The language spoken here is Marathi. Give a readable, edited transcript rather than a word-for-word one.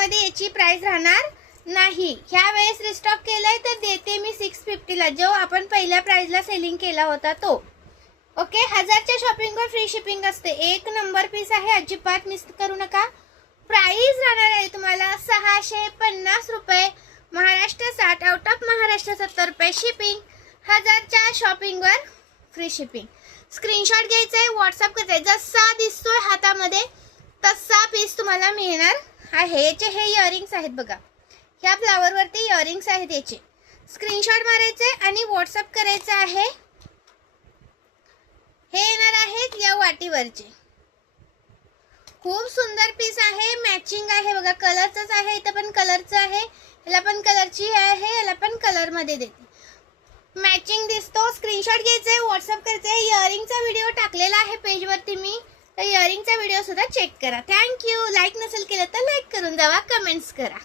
मध्ये याची प्राइस राहणार नाही। ह्या वेळेस रिस्टॉक केलाय तर देते मी 650 ला, जो आपण पहिल्या प्राइसला सेलिंग केला होता तो। ओके, 1000च्या शॉपिंगवर फ्री शिपिंग असते। एक नंबर पीस आहे, अजिबात मिस करू नका। प्राइस राहणार आहे तुम्हाला 650 रुपये, महाराष्ट्र 60, आउट ऑफ महाराष्ट्र 70 रुपये शिपिंग। 1000च्या शॉपिंगवर फ्री शिपिंग। स्क्रीनशॉट घ्यायचा आहे, व्हॉट्सअप करायचा आहे। जसा दिसतोय हातामध्ये तसा पीस तुम्हाला मिळणार आहे। याचे हे इयरिंग्स आहेत बघा, ह्या फ्लावर वरती इयरिंग्स आहेत याचे। स्क्रीनशॉट मारायचे आणि व्हॉट्सअप करायचं आहे। हे येणार आहेत या वाटीवरचे। खूप सुंदर पीस आहे, मॅचिंग आहे बघा, कलरचंच आहे, इथं पण कलरचं आहे, याला पण कलरची आहे, याला पण कलर मध्ये देते, मॅचिंग दिसतो। स्क्रीनशॉट घ्यायचा आहे, व्हॉट्सअप करायचा आहे। इयरिंगचा व्हिडिओ टाकलेला आहे पेज वरती मी, तर इयरिंगचा व्हिडिओ सुद्धा चेक करा। थँक्यू। लाईक नसेल केलं तर लाईक करून जावा, कमेंट्स करा।